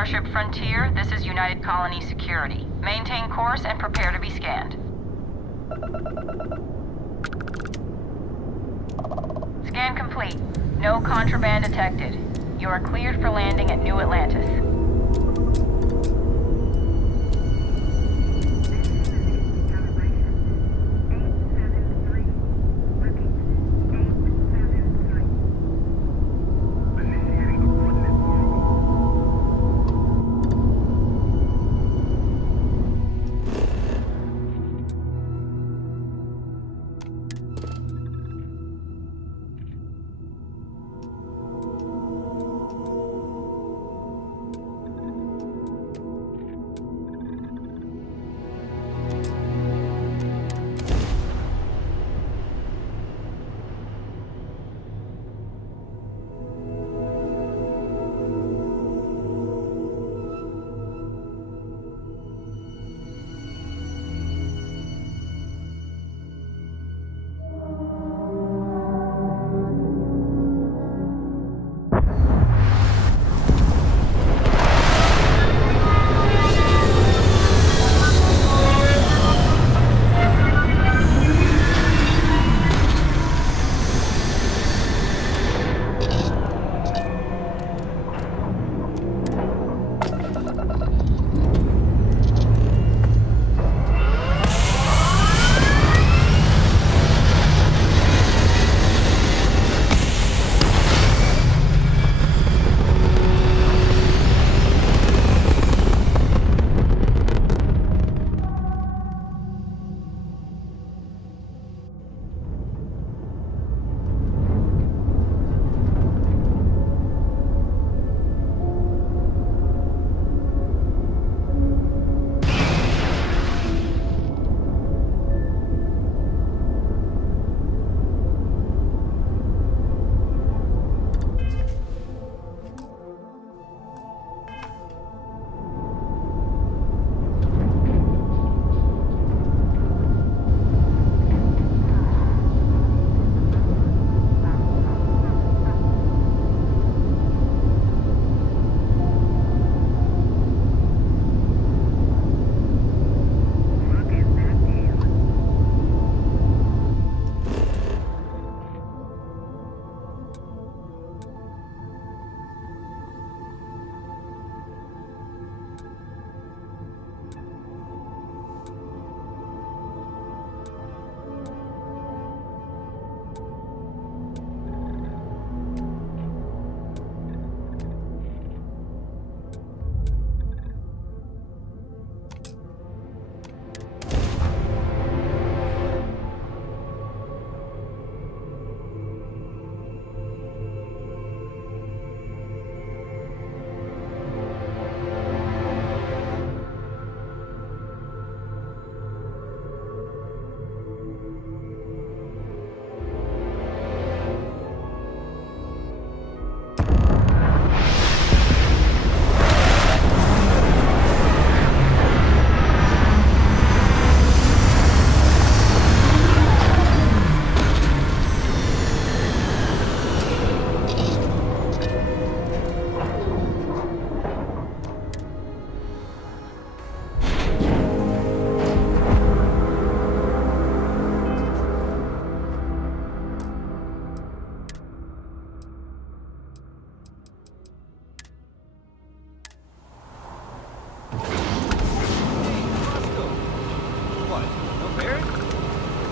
Starship Frontier, this is United Colony Security. Maintain course and prepare to be scanned. Scan complete. No contraband detected. You are cleared for landing at New Atlantis.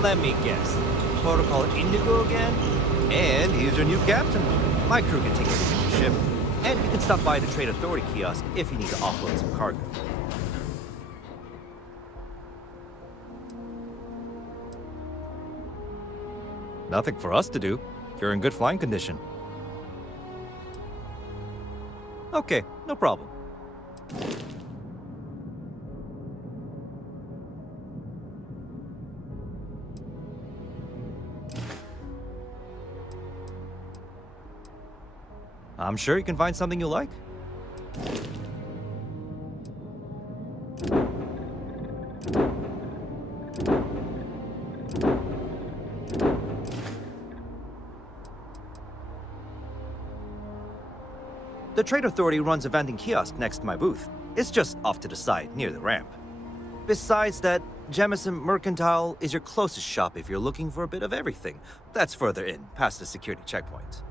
Let me guess. Protocol Indigo again? And he's your new captain. My crew can take it to the ship. And you can stop by the Trade Authority kiosk if you need to offload some cargo. Nothing for us to do. You're in good flying condition. Okay, no problem. I'm sure you can find something you like. The Trade Authority runs a vending kiosk next to my booth. It's just off to the side, near the ramp. Besides that, Jemison Mercantile is your closest shop if you're looking for a bit of everything. That's further in, past the security checkpoint.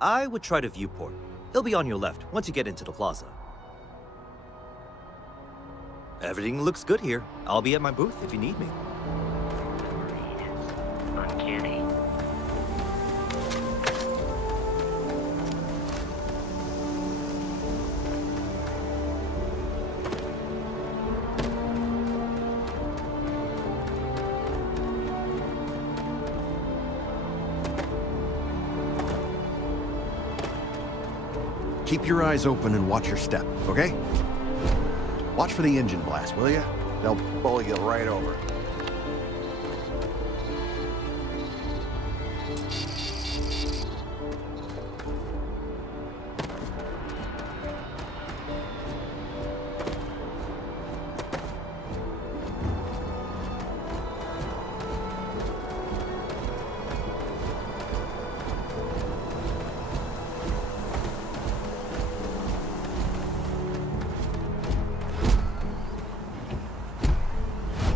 I would try the viewport. It'll be on your left once you get into the plaza. Everything looks good here. I'll be at my booth if you need me. Uncanny. Keep your eyes open and watch your step, okay? Watch for the engine blast, will ya? They'll bully you right over.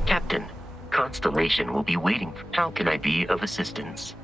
Captain, Constellation will be waiting. How can I be of assistance?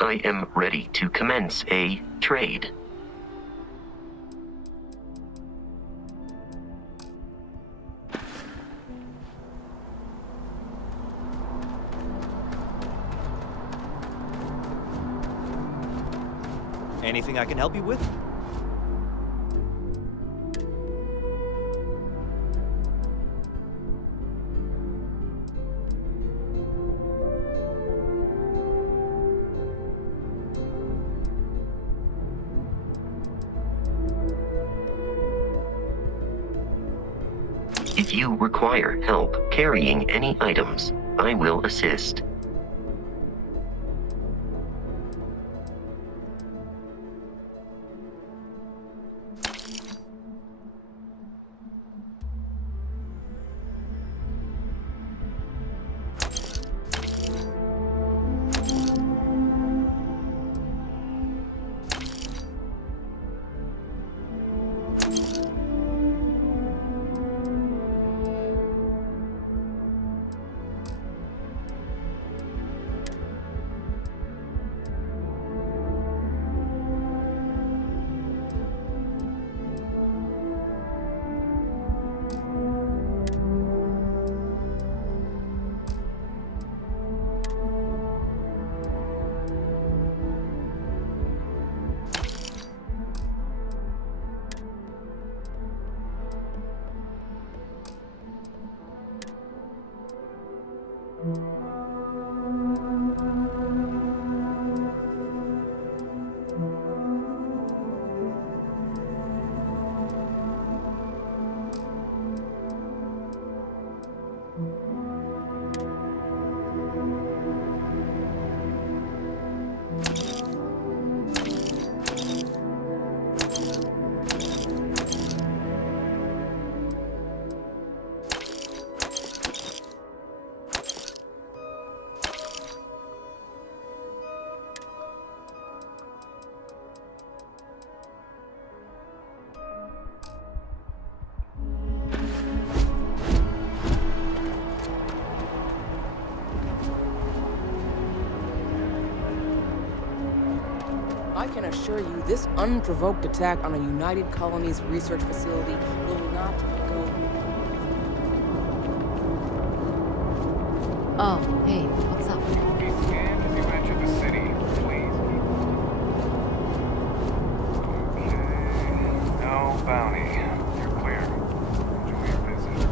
I am ready to commence a trade. Anything I can help you with? If you require help carrying any items, I will assist. I can assure you this unprovoked attack on a United Colonies research facility will not go... Oh, hey, what's up? You will be scanned as you enter the city. Please keep... Okay... No bounty. You're clear. Enjoy your visit.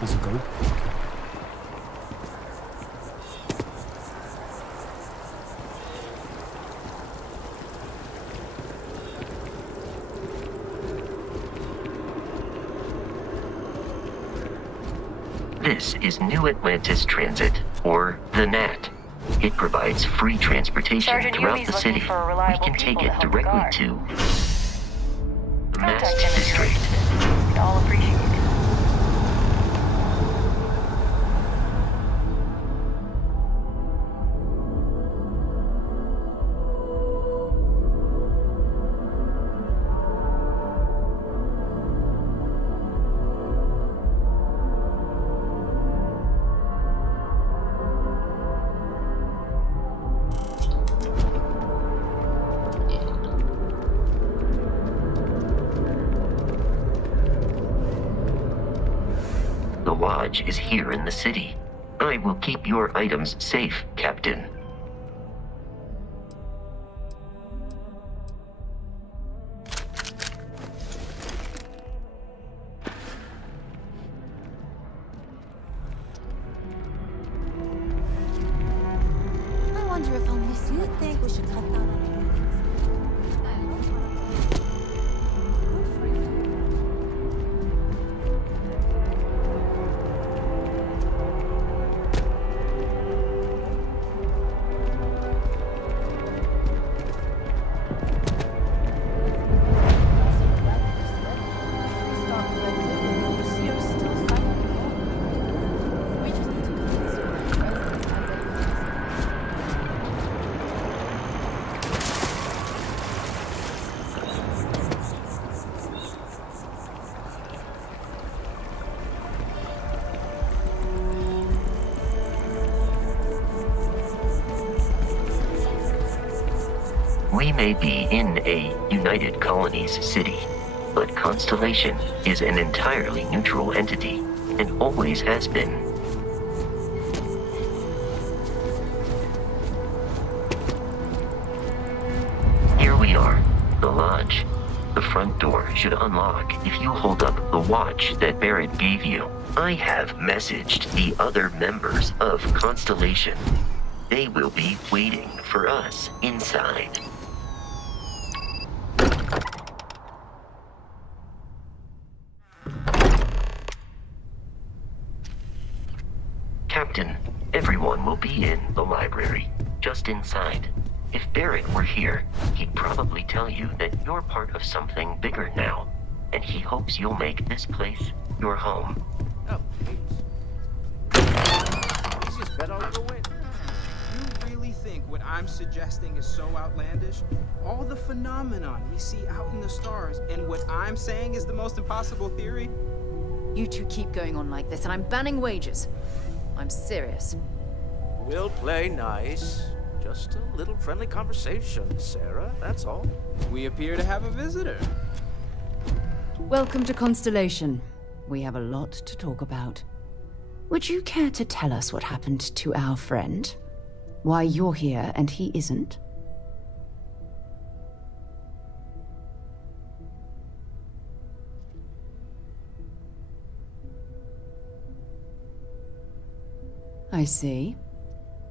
How's it going? This is New Atlantis Transit, or the NAT. It provides free transportation Sergeant throughout Yumi's the looking city. for We reliable can take people it to help the directly guard. to the Contact Mast him if you're District. interested. We'd all appreciate it. The lodge is here in the city. I will keep your items safe, Captain. I wonder if I'll miss you. Think we should cut down on We may be in a United Colonies city, but Constellation is an entirely neutral entity, and always has been. Here we are, the lodge. The front door should unlock if you hold up the watch that Barrett gave you. I have messaged the other members of Constellation. They will be waiting for us inside. Captain, everyone will be in the library, just inside. If Barrett were here, he'd probably tell you that you're part of something bigger now, and he hopes you'll make this place your home. Oh, please. Easiest bet I'll ever win. You really think what I'm suggesting is so outlandish? All the phenomenon we see out in the stars, and what I'm saying is the most impossible theory? You two keep going on like this, and I'm banning wages. I'm serious. We'll play nice. Just a little friendly conversation, Sarah, that's all. We appear to have a visitor. Welcome to Constellation. We have a lot to talk about. Would you care to tell us what happened to our friend? Why you're here and he isn't? I see.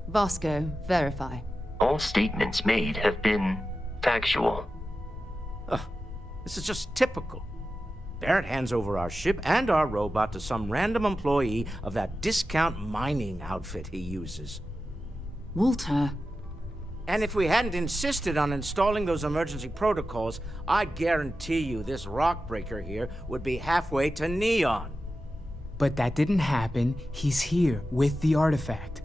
Vasco, verify. All statements made have been factual. Ugh, this is just typical. Barrett hands over our ship and our robot to some random employee of that discount mining outfit he uses. Walter. And if we hadn't insisted on installing those emergency protocols, I guarantee you this rock breaker here would be halfway to Neon. But that didn't happen. He's here with the artifact.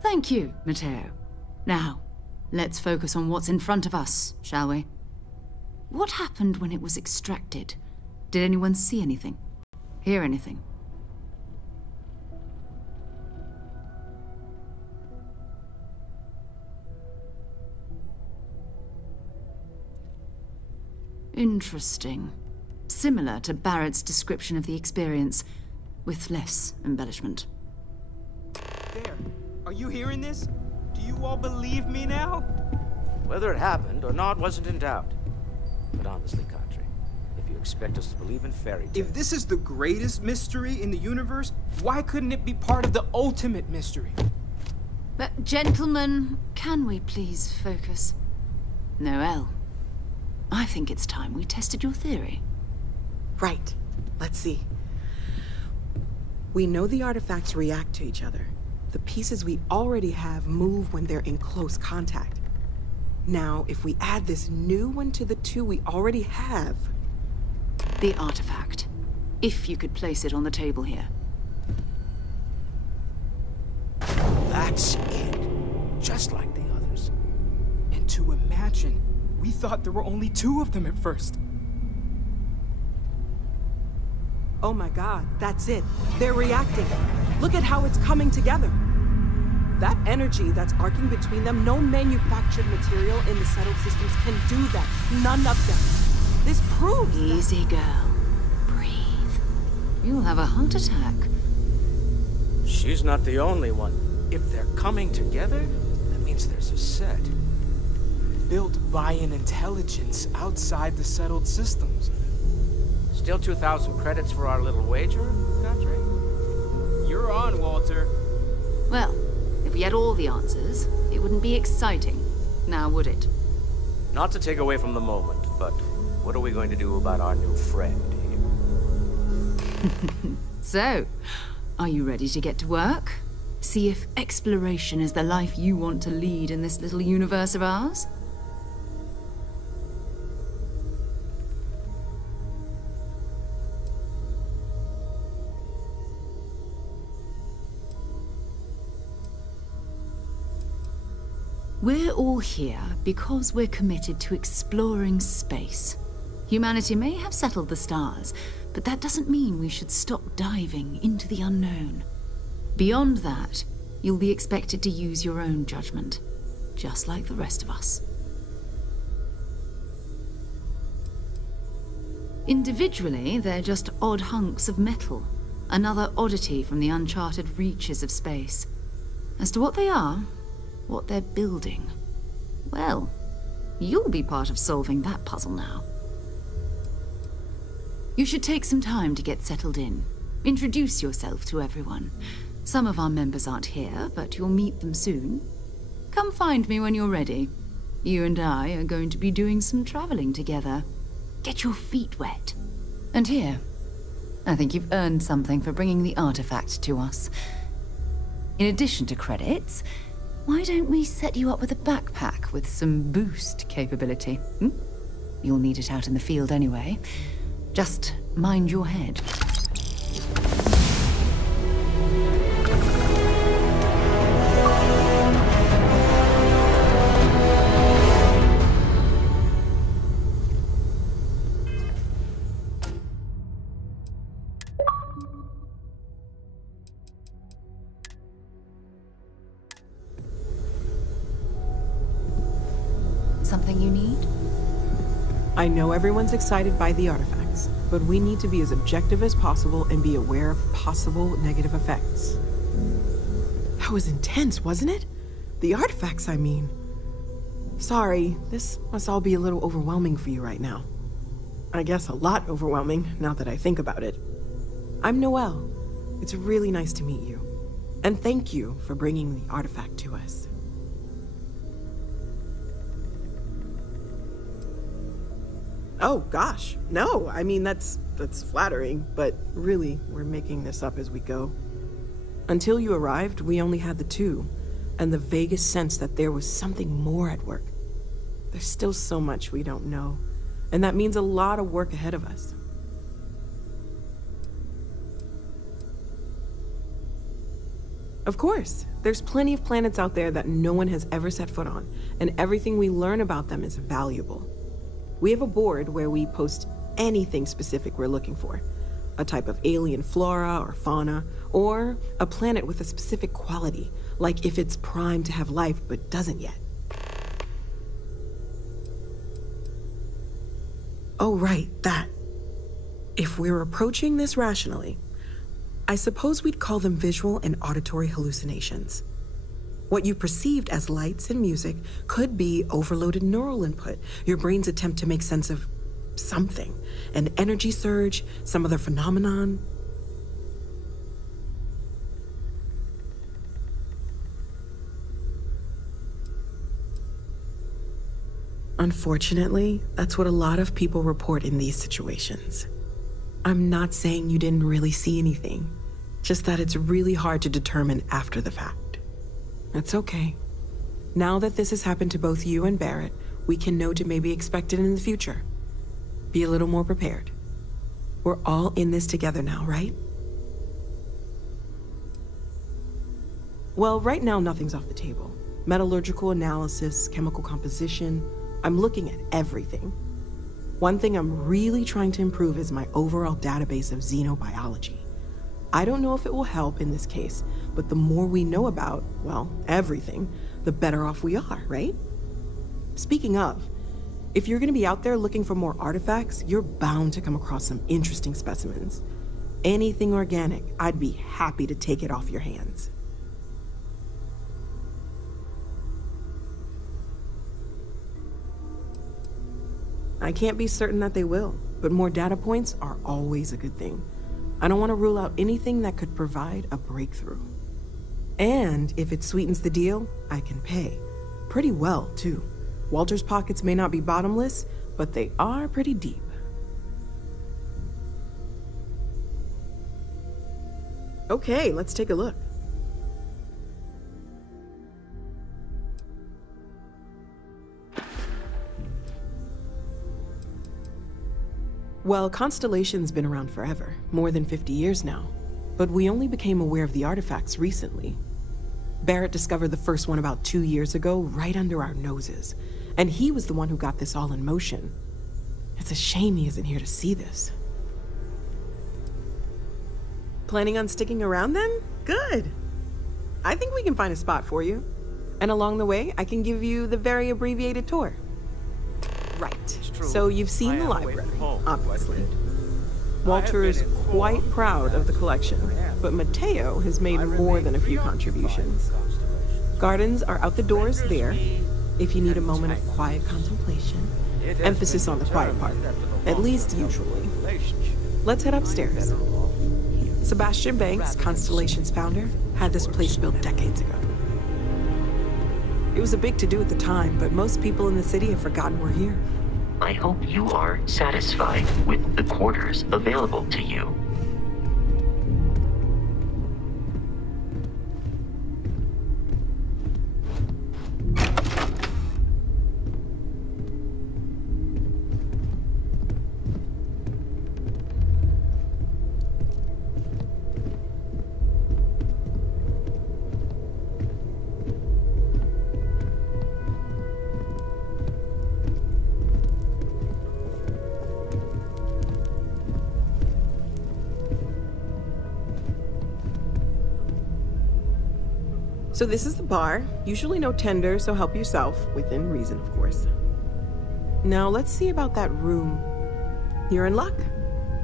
Thank you, Matteo. Now, let's focus on what's in front of us, shall we? What happened when it was extracted? Did anyone see anything? Hear anything? Interesting. Similar to Barrett's description of the experience, with less embellishment. There. Are you hearing this? Do you all believe me now? Whether it happened or not wasn't in doubt. But honestly, Kadri, if you expect us to believe in fairy tales... If this is the greatest mystery in the universe, why couldn't it be part of the ultimate mystery? But, gentlemen, can we please focus? Noel, I think it's time we tested your theory. Right. Let's see. We know the artifacts react to each other. The pieces we already have move when they're in close contact. Now, if we add this new one to the two we already have... The artifact. If you could place it on the table here. That's it. Just like the others. And to imagine, we thought there were only 2 of them at first. Oh my god, that's it. They're reacting. Look at how it's coming together. That energy that's arcing between them, no manufactured material in the settled systems can do that. None of them. This proves Easy, girl. Breathe. You'll have a heart attack. She's not the only one. If they're coming together, that means there's a set. Built by an intelligence outside the settled systems. Still 2,000 credits for our little wager, Kadri? You're on, Walter. Well, if we had all the answers, it wouldn't be exciting. Now, would it? Not to take away from the moment, but what are we going to do about our new friend here? So, are you ready to get to work? See if exploration is the life you want to lead in this little universe of ours? We're all here because we're committed to exploring space. Humanity may have settled the stars, but that doesn't mean we should stop diving into the unknown. Beyond that, you'll be expected to use your own judgment, just like the rest of us. Individually, they're just odd hunks of metal, another oddity from the uncharted reaches of space. As to what they are, what they're building, well, you'll be part of solving that puzzle now. You should take some time to get settled in. Introduce yourself to everyone. Some of our members aren't here, but you'll meet them soon. Come find me when you're ready. You and I are going to be doing some traveling together. Get your feet wet. And here, I think you've earned something for bringing the artifact to us. In addition to credits, why don't we set you up with a backpack with some boost capability? You'll need it out in the field anyway. Just mind your head. Something you need? I know everyone's excited by the artifacts, but we need to be as objective as possible and be aware of possible negative effects. That was intense, wasn't it? The artifacts, I mean. Sorry, this must all be a little overwhelming for you right now. I guess a lot overwhelming, now that I think about it. I'm Noelle. It's really nice to meet you. And thank you for bringing the artifact to us. Oh, gosh. No, I mean, that's flattering, but really, we're making this up as we go. Until you arrived, we only had the 2, and the vaguest sense that there was something more at work. There's still so much we don't know, and that means a lot of work ahead of us. Of course, there's plenty of planets out there that no one has ever set foot on, and everything we learn about them is valuable. We have a board where we post anything specific we're looking for. A type of alien flora or fauna, or a planet with a specific quality, like if it's primed to have life but doesn't yet. Oh, right, that. If we're approaching this rationally, I suppose we'd call them visual and auditory hallucinations. What you perceived as lights and music could be overloaded neural input, your brain's attempt to make sense of something, an energy surge, some other phenomenon. Unfortunately, that's what a lot of people report in these situations. I'm not saying you didn't really see anything, just that it's really hard to determine after the fact. It's okay. Now that this has happened to both you and Barrett, we can know to maybe expect it in the future. Be a little more prepared. We're all in this together now, right? Well, right now nothing's off the table. Metallurgical analysis, chemical composition, I'm looking at everything. One thing I'm really trying to improve is my overall database of xenobiology. I don't know if it will help in this case, but the more we know about, well, everything, the better off we are, right? Speaking of, if you're gonna be out there looking for more artifacts, you're bound to come across some interesting specimens. Anything organic, I'd be happy to take it off your hands. I can't be certain that they will, but more data points are always a good thing. I don't want to rule out anything that could provide a breakthrough. And if it sweetens the deal, I can pay. Pretty well, too. Walter's pockets may not be bottomless, but they are pretty deep. Okay, let's take a look. Well, Constellation's been around forever, more than 50 years now. But we only became aware of the artifacts recently. Barrett discovered the first one about 2 years ago, right under our noses. And he was the one who got this all in motion. It's a shame he isn't here to see this. Planning on sticking around then? Good. I think we can find a spot for you. And along the way, I can give you the very abbreviated tour. Right. So you've seen the library, obviously. Walter is quite proud of the collection, but Mateo has made more than a few contributions. Gardens are out the doors there, if you need a moment of quiet contemplation. Emphasis on the quiet part, at least usually. Let's head upstairs. Sebastian Banks, Constellation's founder, had this place built decades ago. It was a big to-do at the time, but most people in the city have forgotten we're here. I hope you are satisfied with the quarters available to you. So this is the bar. Usually no tender, so help yourself, within reason, of course. Now let's see about that room. You're in luck.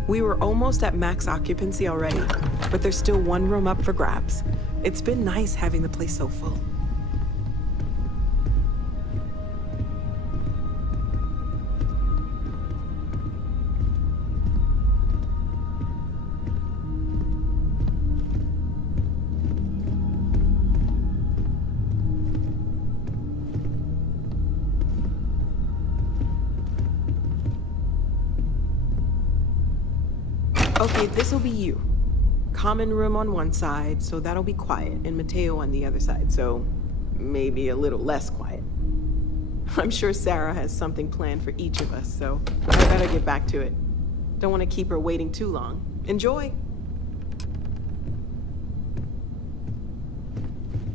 We were almost at max occupancy already, but there's still one room up for grabs. It's been nice having the place so full. Okay, this'll be you. Common room on one side, so that'll be quiet, and Mateo on the other side, so maybe a little less quiet. I'm sure Sarah has something planned for each of us, so I better get back to it. Don't want to keep her waiting too long. Enjoy!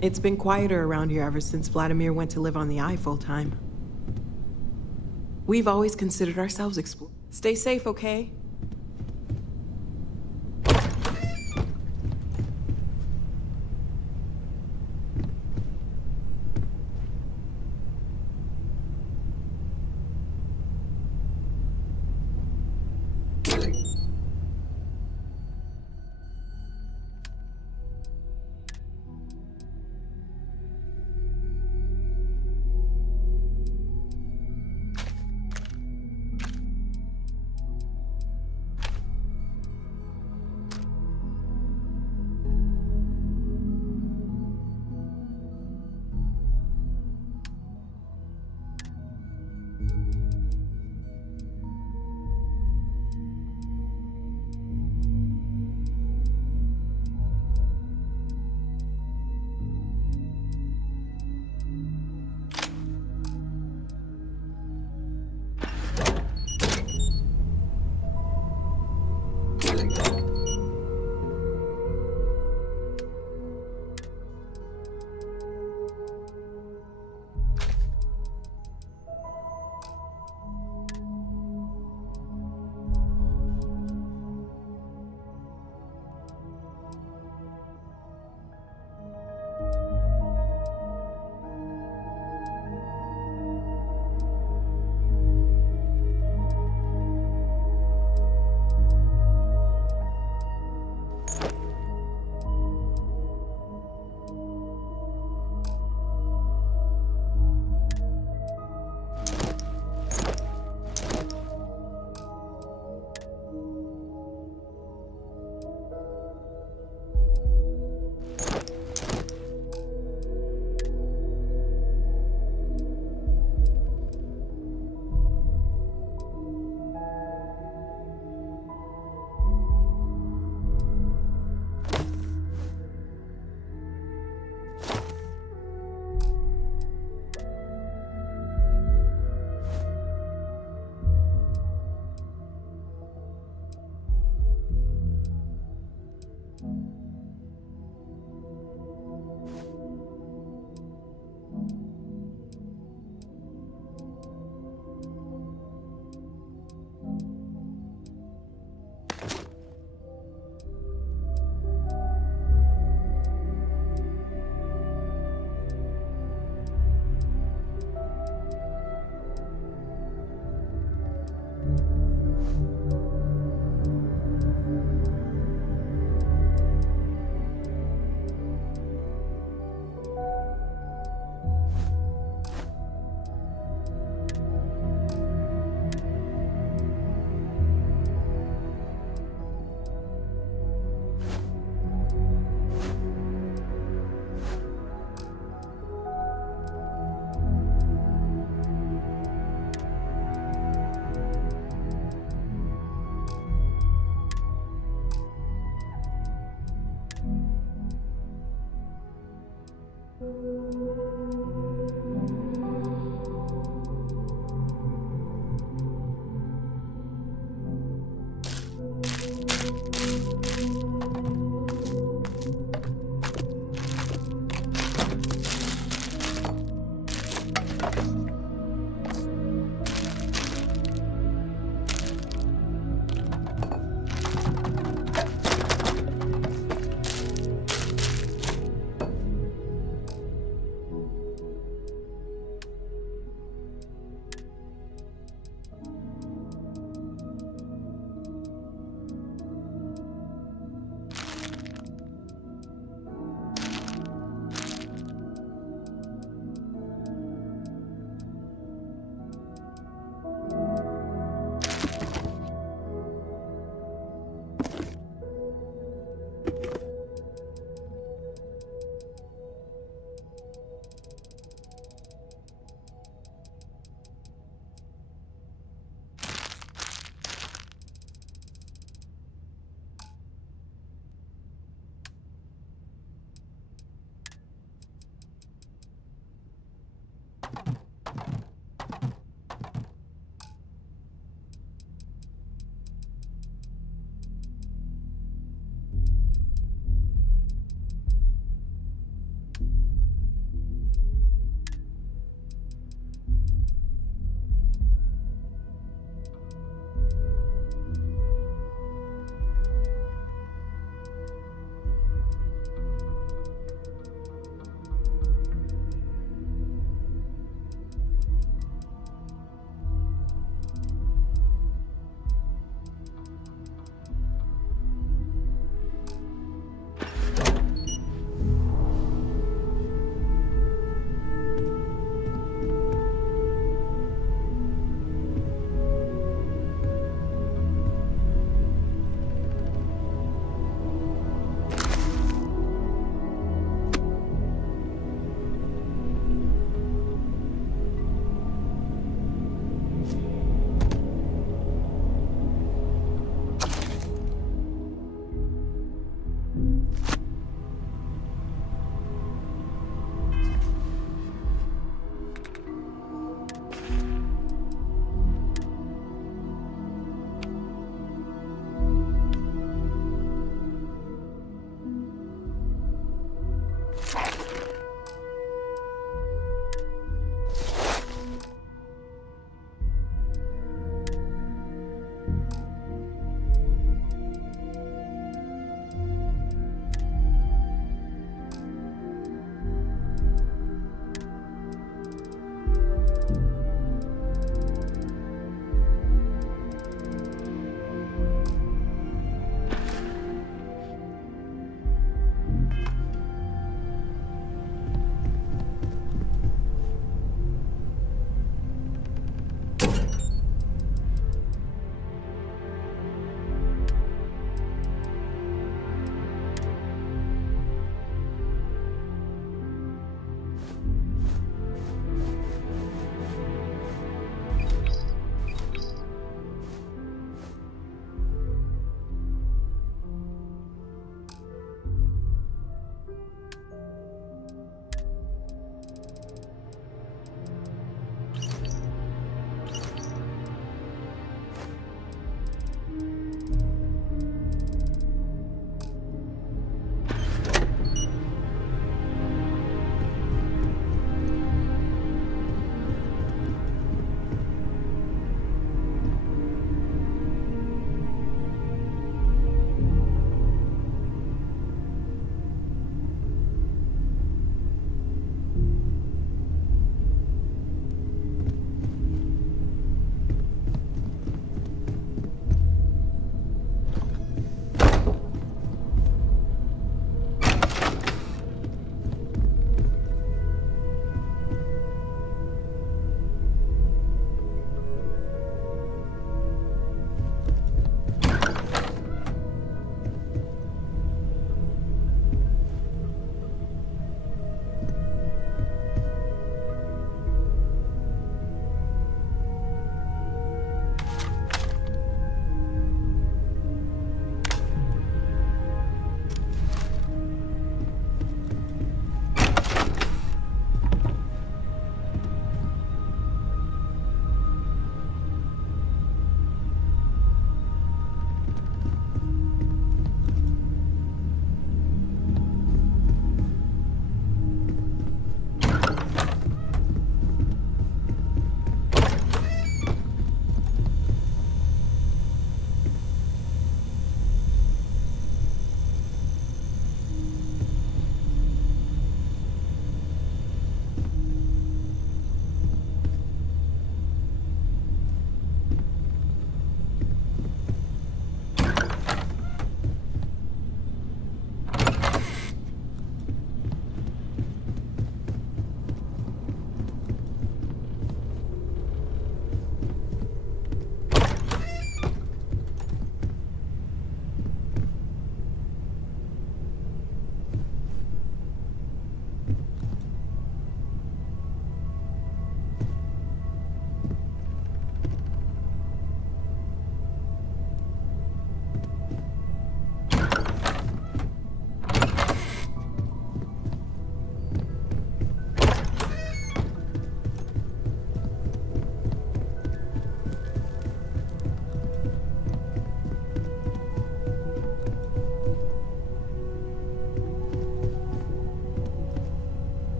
It's been quieter around here ever since Vladimir went to live on the Eye full-time. We've always considered ourselves explorers. Stay safe, okay?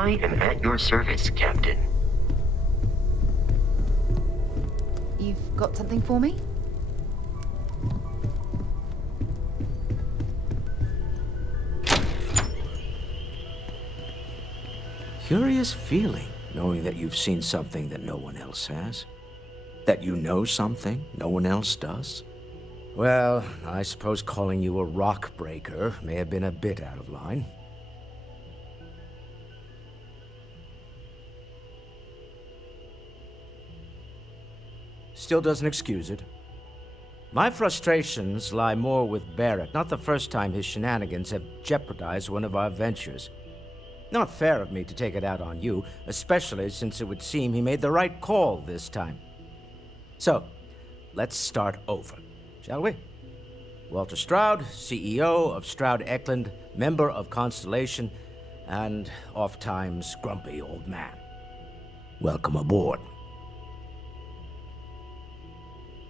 I am at your service, Captain. You've got something for me? Curious feeling, knowing that you've seen something that no one else has. That you know something no one else does. Well, I suppose calling you a rock breaker may have been a bit out of line. Still doesn't excuse it. My frustrations lie more with Barrett. Not the first time his shenanigans have jeopardized one of our ventures. Not fair of me to take it out on you, especially since it would seem he made the right call this time. So, let's start over, shall we? Walter Stroud, CEO of Stroud Eklund, member of Constellation, and oft-times grumpy old man. Welcome aboard.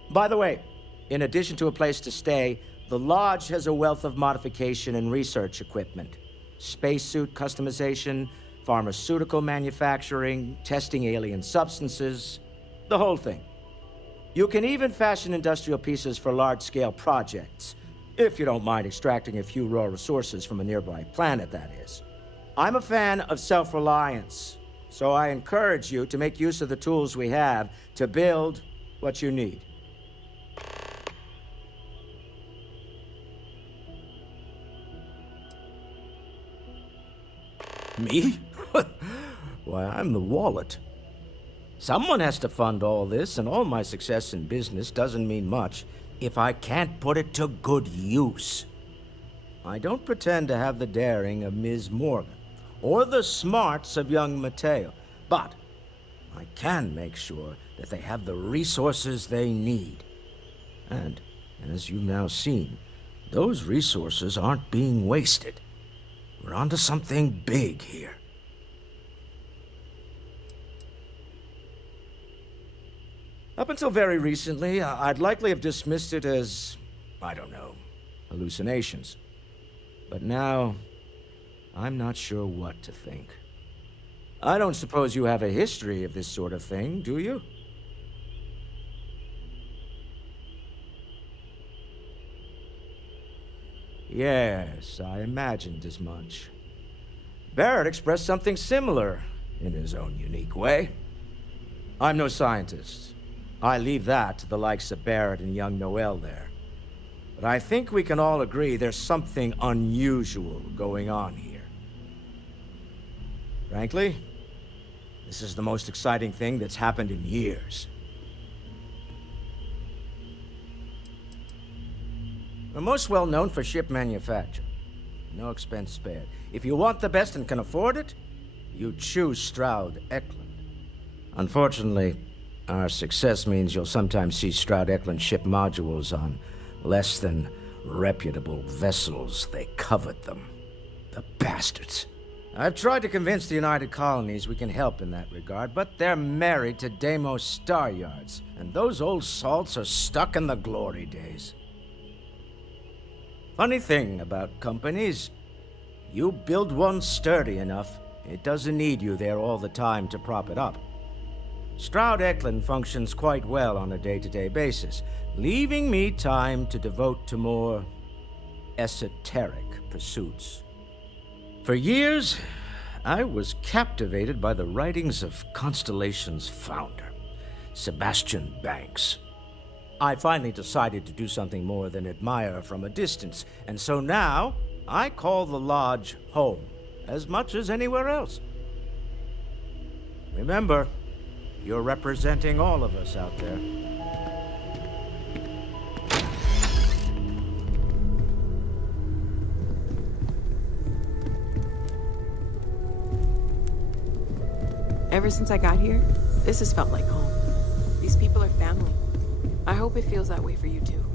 By the way, in addition to a place to stay, the Lodge has a wealth of modification and research equipment. Spacesuit customization, pharmaceutical manufacturing, testing alien substances, the whole thing. You can even fashion industrial pieces for large-scale projects, if you don't mind extracting a few raw resources from a nearby planet, that is. I'm a fan of self-reliance, so I encourage you to make use of the tools we have to build what you need. Me? Why, I'm the wallet. Someone has to fund all this, and all my success in business doesn't mean much if I can't put it to good use. I don't pretend to have the daring of Ms. Morgan, or the smarts of young Mateo, but I can make sure that they have the resources they need. And, as you've now seen, those resources aren't being wasted. We're onto something big here. Up until very recently, I'd likely have dismissed it as, I don't know, hallucinations. But now, I'm not sure what to think. I don't suppose you have a history of this sort of thing, do you? Yes, I imagined as much. Barrett expressed something similar, in his own unique way. I'm no scientist. I leave that to the likes of Barrett and young Noel there. But I think we can all agree there's something unusual going on here. Frankly, this is the most exciting thing that's happened in years. We're most well known for ship manufacture. No expense spared. If you want the best and can afford it, you choose Stroud Eklund. Unfortunately, our success means you'll sometimes see Stroud Eklund ship modules on less than reputable vessels. They covet them. The bastards. I've tried to convince the United Colonies we can help in that regard, but they're married to Deimos Star Yards, and those old salts are stuck in the glory days. Funny thing about companies, you build one sturdy enough, it doesn't need you there all the time to prop it up. Stroud Eklund functions quite well on a day-to-day basis, leaving me time to devote to more esoteric pursuits. For years, I was captivated by the writings of Constellation's founder, Sebastian Banks. I finally decided to do something more than admire from a distance, and so now I call the Lodge home as much as anywhere else. Remember, you're representing all of us out there. Ever since I got here, this has felt like home. These people are family. I hope it feels that way for you too.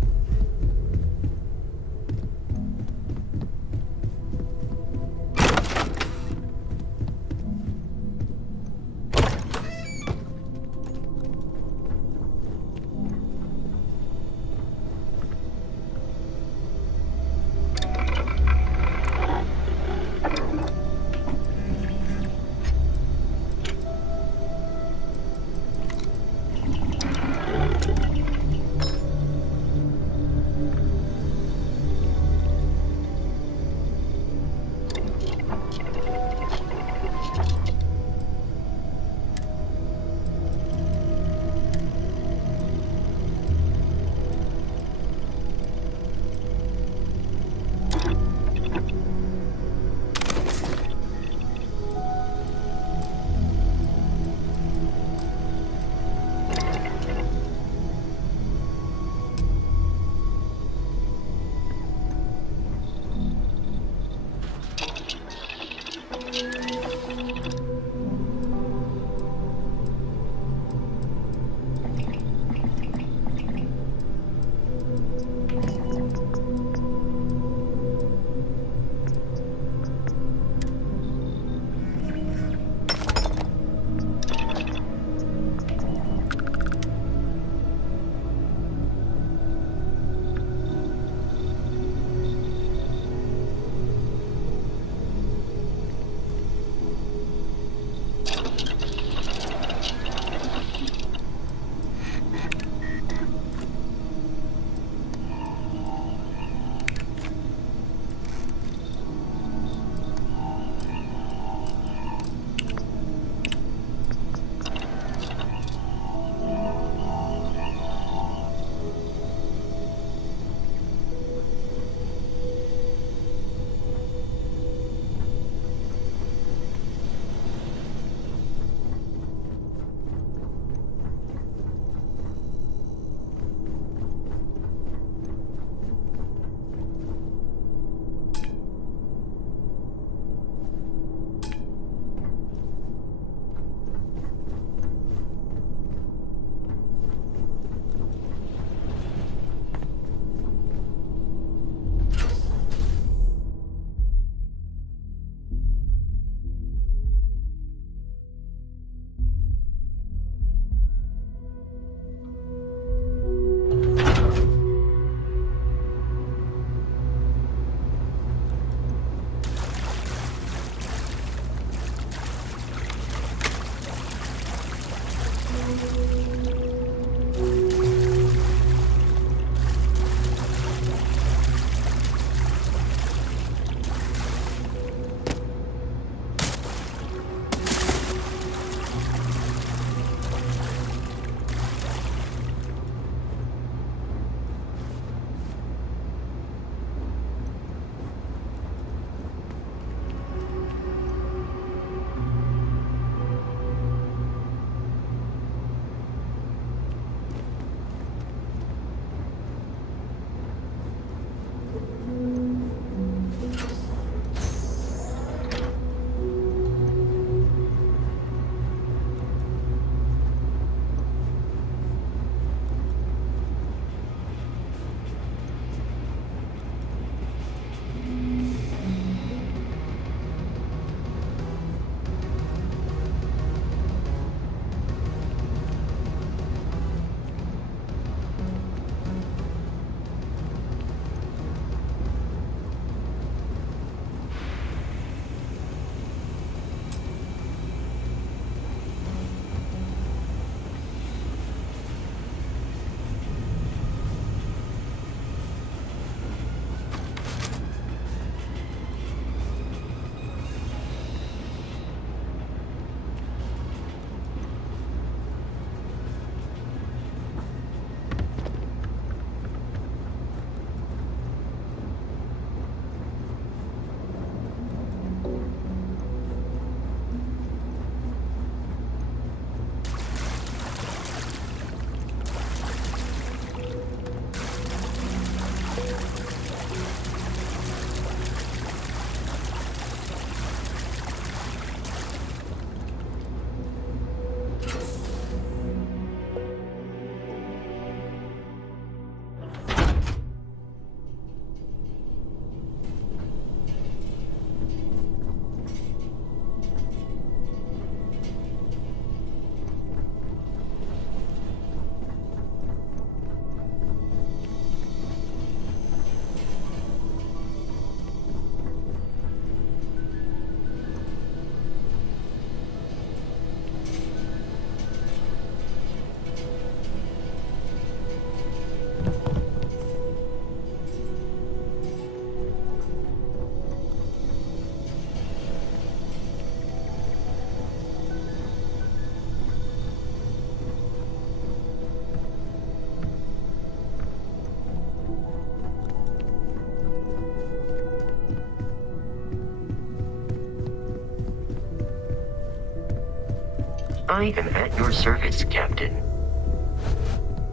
I am at your service, Captain.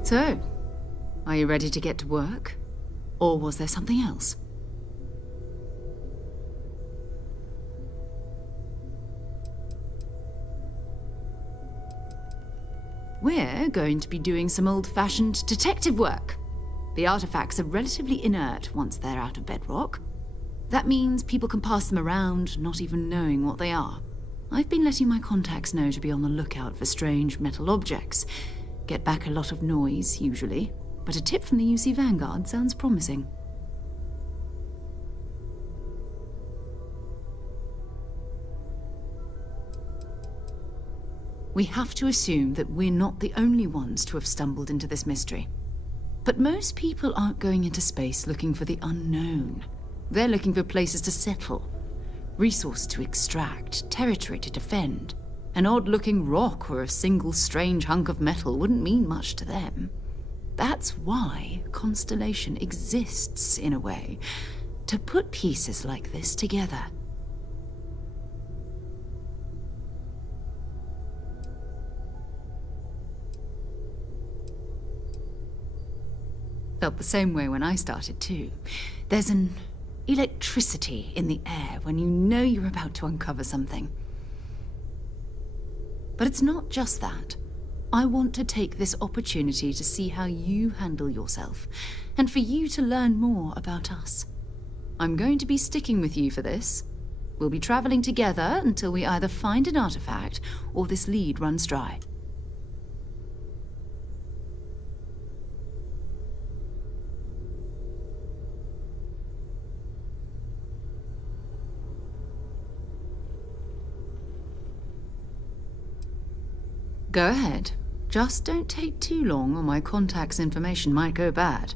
So, are you ready to get to work? Or was there something else? We're going to be doing some old-fashioned detective work. The artifacts are relatively inert once they're out of bedrock. That means people can pass them around, not even knowing what they are. I've been letting my contacts know to be on the lookout for strange metal objects. Get back a lot of noise, usually, but a tip from the UC Vanguard sounds promising. We have to assume that we're not the only ones to have stumbled into this mystery. But most people aren't going into space looking for the unknown. They're looking for places to settle, resources to extract, territory to defend. An odd-looking rock or a single strange hunk of metal wouldn't mean much to them. That's why Constellation exists, in a way, to put pieces like this together. Felt the same way when I started too. There's an electricity in the air when you know you're about to uncover something. But it's not just that. I want to take this opportunity to see how you handle yourself, and for you to learn more about us. I'm going to be sticking with you for this. We'll be traveling together until we either find an artifact or this lead runs dry. Go ahead. Just don't take too long or my contact's information might go bad.